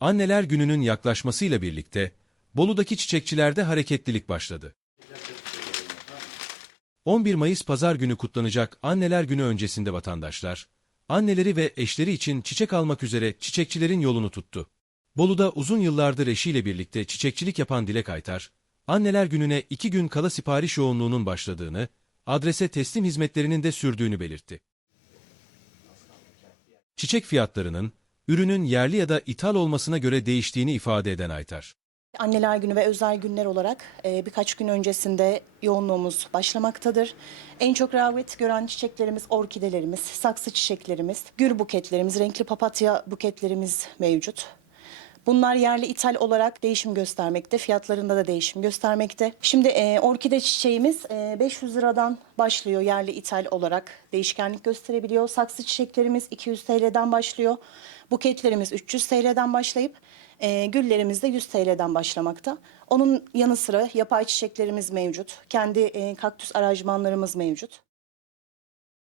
Anneler Günü'nün yaklaşmasıyla birlikte Bolu'daki çiçekçilerde hareketlilik başladı. 11 Mayıs Pazar günü kutlanacak Anneler Günü öncesinde vatandaşlar, anneleri ve eşleri için çiçek almak üzere çiçekçilerin yolunu tuttu. Bolu'da uzun yıllardır eşiyle birlikte çiçekçilik yapan Dilek Aytar, Anneler Günü'ne iki gün kala sipariş yoğunluğunun başladığını, adrese teslim hizmetlerinin de sürdüğünü belirtti. Çiçek fiyatlarının, ürünün yerli ya da ithal olmasına göre değiştiğini ifade eden Aytar. Anneler Günü ve özel günler olarak e, birkaç gün öncesinde yoğunluğumuz başlamaktadır. En çok rağbet gören çiçeklerimiz orkidelerimiz, saksı çiçeklerimiz, gül buketlerimiz, renkli papatya buketlerimiz mevcut. Bunlar yerli ithal olarak değişim göstermekte. Fiyatlarında da değişim göstermekte. Şimdi e, orkide çiçeğimiz e, 500 liradan başlıyor yerli ithal olarak değişkenlik gösterebiliyor. Saksı çiçeklerimiz 200 TL'den başlıyor. Buketlerimiz 300 TL'den başlayıp e, güllerimiz de 100 TL'den başlamakta. Onun yanı sıra yapay çiçeklerimiz mevcut. Kendi e, kaktüs aranjmanlarımız mevcut.